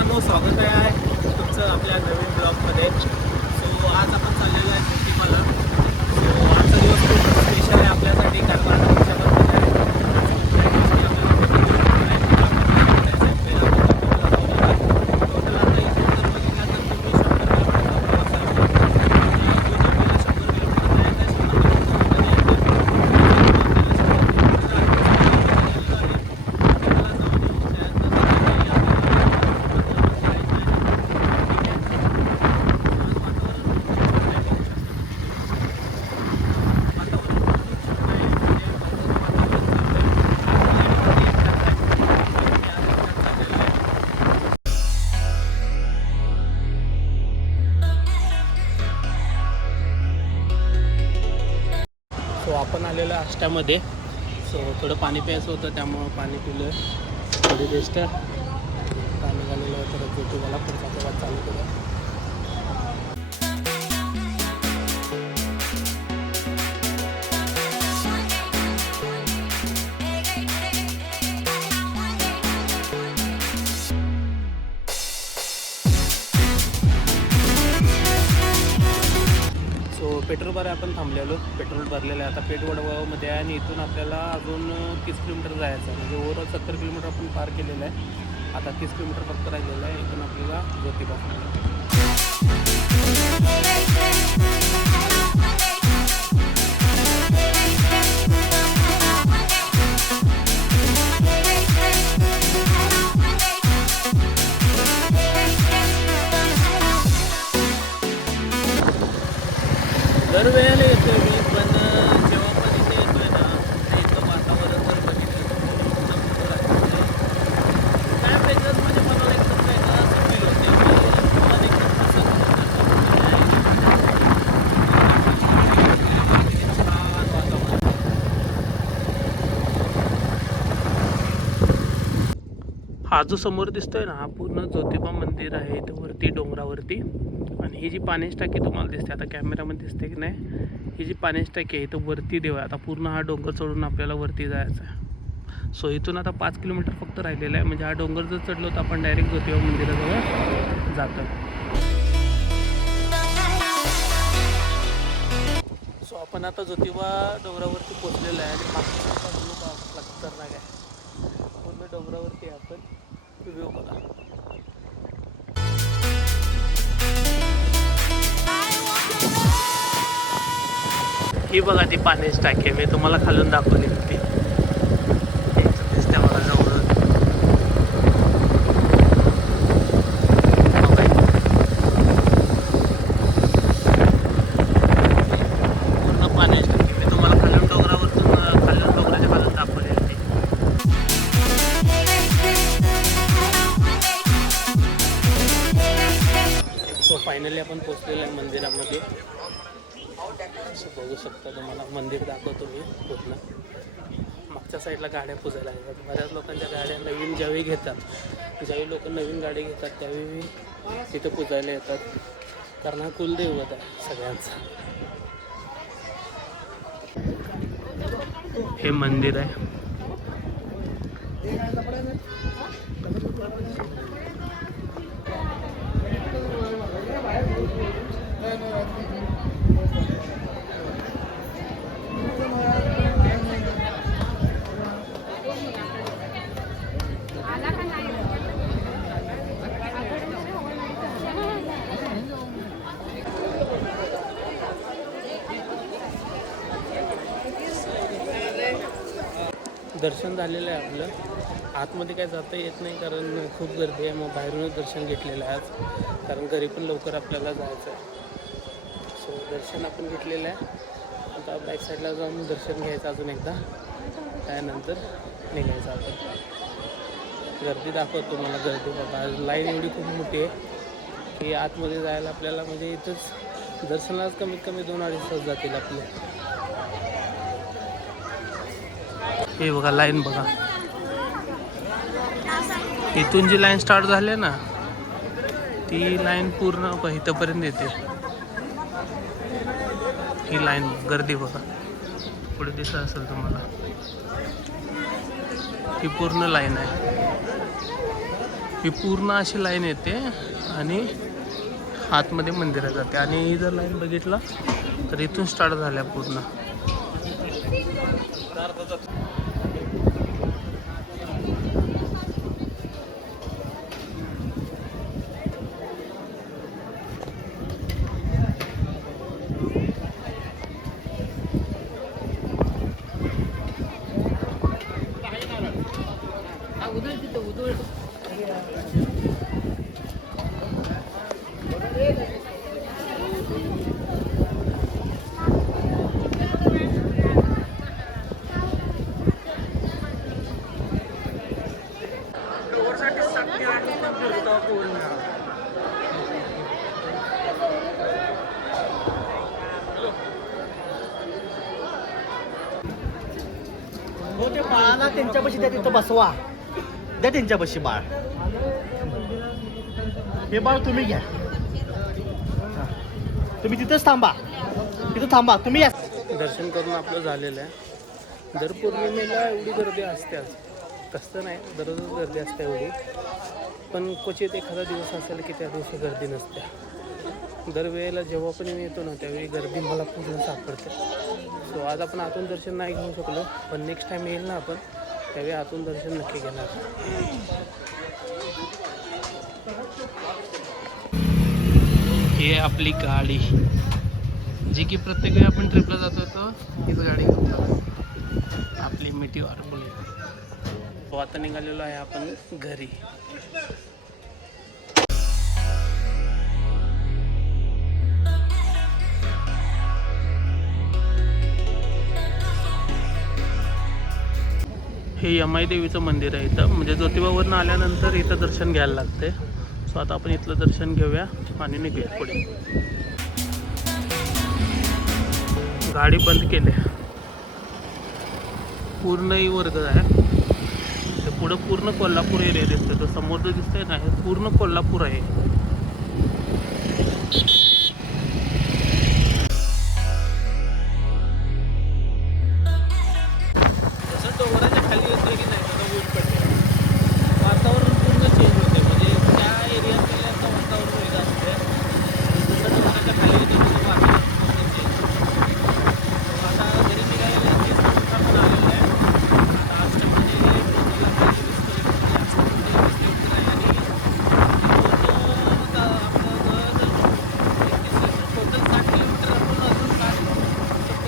मित्रांनो, स्वागत आहे तुमचं आपल्या नवीन ब्लॉगमध्ये. सो आज आपण चाललेलो आहे ज्योतिबाला. सो आजचा दिवस खूप स्पेशल आहे आपल्यासाठी, कारण आज आमच्या बरोबर आहे. सो आपण आलेलो आहे आष्टामध्ये. सो थोडं पाणी प्यायचं होतं, त्यामुळं पाणी पिलं. थोडी रेस्ट पाणी घालेलं आहे. परत ज्योतिबाला पुढचा प्रवास चालू केला. पेट्रोल भरायला आपण थांबलेलो. पेट्रोल भरलेलं आहे आता पेठवडगावमध्ये आहे आणि इथून आपल्याला अजून 30 किलोमीटर जायचं आहे. म्हणजे ओव्हरऑल 70 किलोमीटर आपण पार केलेलं आहे. आता 30 किलोमीटर फक्त राहिलेलं आहे. इथून आपल्याला ज्योतिबा. दरवेळेला येतोय मी, पण जेव्हा पण इथे येतोय ना, इथं वातावरण जर बघितलं काय वेगळंच, म्हणजे मला एकदम वेगळं असं फील होते. मला एकदम असं छान वातावरण. हा जो समोर दिसतोय ना, हा पूर्ण ज्योतिबा मंदिर आहे. इथं वरती डोंगरावरती. आणि ही जी पाण्याची टाकी तुम्हाला दिसते, आता कॅमेरामध्ये दिसते की नाही, ही जी पाण्याची टाकी आहे इथं वरती देव आहे. आता पूर्ण हा डोंगर चढून आपल्याला वरती जायचं आहे. सो इथून आता 5 किलोमीटर फक्त राहिलेलं आहे. म्हणजे हा डोंगर जर चढलो तर आपण डायरेक्ट ज्योतिबा मंदिराजवळ जातो. सो आपण आता ज्योतिबा डोंगरावरती पोचलेलं आहे. आणि मागचा खतरनाक आहे. पूर्ण डोंगरावरती आहे आपण. व्ह्यू बघा. ही बघा ती पाण्याची टाकी आहे. मी तुम्हाला खालून दाखवली होती. दिसते मला जवळून. पूर्ण पाण्याची टाकी मी तुम्हाला खालून डोंगरावरतून खालून डोंगराच्या खालून दाखवली होती. सो फायनली आपण पोचलेलो आहे मंदिरामध्ये. असं बघू शकता, तुम्हाला मंदिर दाखवतो मी पूर्ण. मागच्या साईडला गाड्या पुजायला येतात. बऱ्याच लोकांच्या गाड्या नवीन ज्यावेळी घेतात, ज्यावेळी लोक नवीन गाडी घेतात त्यावेळी तिथं पुजायला येतात, कारण हा कुलदैवत आहे सगळ्यांचा. हे मंदिर आहे. दर्शन झालेलं आहे आपलं. आतमध्ये काय जाता येत नाही कारण खूप गर्दी आहे. मग बाहेरूनच दर्शन घेतलेलं आहे आज, कारण घरी पण लवकर आपल्याला जायचं आहे. सो दर्शन आपण घेतलेलं आहे. आता बॅक साईडला जाऊन दर्शन घ्यायचं अजून एकदा, त्यानंतर निघायचं आपण. गर्दी दाखवतो तुम्हाला. गर्दी बघा, लाईन एवढी खूप मोठी आहे की आतमध्ये जायला आपल्याला, म्हणजे इथंच दर्शनालाच कमीत कमी 2-2.5 तास जातील आपले. हे बघा लाईन बघा. इथून जी लाईन स्टार्ट झाली ना, ती लाईन पूर्ण इथंपर्यंत येते. ही लाईन गर्दी बघा. पुढे दिसत असेल तुम्हाला, ही पूर्ण लाईन आहे. ही पूर्ण अशी लाईन येते आणि आतमध्ये मंदिरात जाते. आणि ही जर लाईन बघितला तर इथून स्टार्ट झाल्या पूर्ण. हो ते बाळाला त्यांच्यापाशी द्या, तिथं बसवा, द्या त्यांच्यापाशी बाळ. हे बाळ तुम्ही घ्या, तुम्ही तिथंच थांबा, तिथं थांबा तुम्ही. या दर्शन करून आपलं झालेलं आहे. दर पौर्णिमेला एवढी गर्दी असते आज, तसं नाही दररोज गर्दी असते एवढी, पण क्वचित एखादा दिवस असेल की त्या दिवशी गर्दी नसते. दरवेळेला जेव्हा पण मी येतो ना त्यावेळी गर्दी मला पूर्ण सापडते. सो आज आपण आतून दर्शन नाही घेऊ शकलो, पण नेक्स्ट टाईम येईल ना आपण त्यावेळी आतून दर्शन नक्की घेणार. ही आपली गाडी जी की प्रत्येक वेळी आपण ट्रिपला जातो तो हीच गाडी घेऊन जातो, आपली मिटिओर बुलेट. आता निघालेलो आहे आपण घरी. हे यमाई देवीचं मंदिर आहे इथं, म्हणजे ज्योतिबावरून आल्यानंतर इथं दर्शन घ्यायला लागते. सो आता आपण इथलं दर्शन घेऊया आणि निघूया पुढे. गाडी बंद केली, पूर्ण ही वर्ग आहे. ते पुढं पूर्ण कोल्हापूर एरिया दिसतोय, तो समोर जो दिसतोय ना हे पूर्ण कोल्हापूर आहे. जसं डोंगराच्या खाली येतोय की नाही बघा ऊन पडते, वातावरण पूर्ण चेंज होते. म्हणजे त्या एरियातील वातावरण वेगळं असते, जसं डोंगराच्या खाली येते तसं वातावरण पूर्ण चेंज. आता घरी निघालेलं आहे, 30 किलोमीटर आपण आलेलं आहे. आता आजच्यामध्ये टोटल 20 किलोमीटर आहे आणि टोटल 60 किलोमीटर आपण अजून 60-70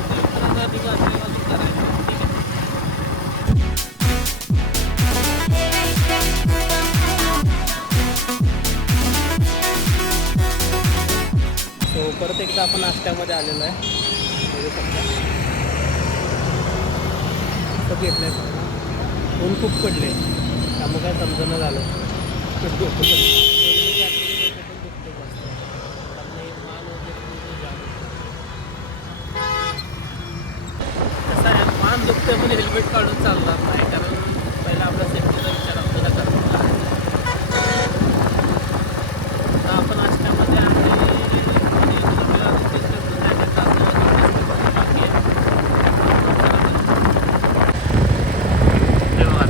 किलोमीटर रनिंग असेल अजून करायचं. ठीक आहे. सो परत एकदा आपण नाश्त्यामध्ये आलेलो आहे. बघू शकता कसं घेतलं आहे, ऊन खूप पडले त्यामुळे काय समजणं झालं. कसं आहे मान दुखते पण हेल्मेट काढून चालणार नाही, कारण पहिला आपला सेफ्टीचा विचार आपल्याला करावा लागतो. आता आपण नाश्त्यामध्ये आहे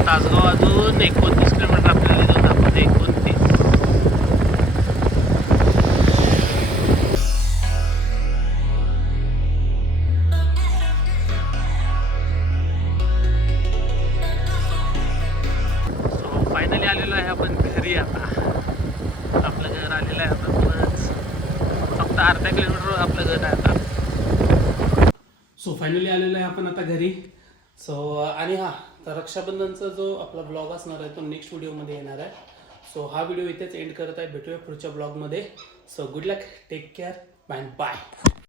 तासगाव अजून 29 किलोमीटर आपल्याला इथून दाखवते. 29. सो फायनली आलेलो आहे आपण घरी. आता आपलं घर आलेलं आहे. आता बस फक्त अर्धा किलोमीटर आपलं घर आहे आता. सो फायनली आलेलो आहे आपण आता घरी. सो आणि हां, तर रक्षाबंधनचा जो आपला ब्लॉग असणार आहे तो नेक्स्ट व्हिडिओमध्ये येणार आहे. सो हा व्हिडिओ इथेच एंड करत आहे. भेटूया पुढच्या ब्लॉगमध्ये. सो गुड लक, टेक केअर, बाय बाय.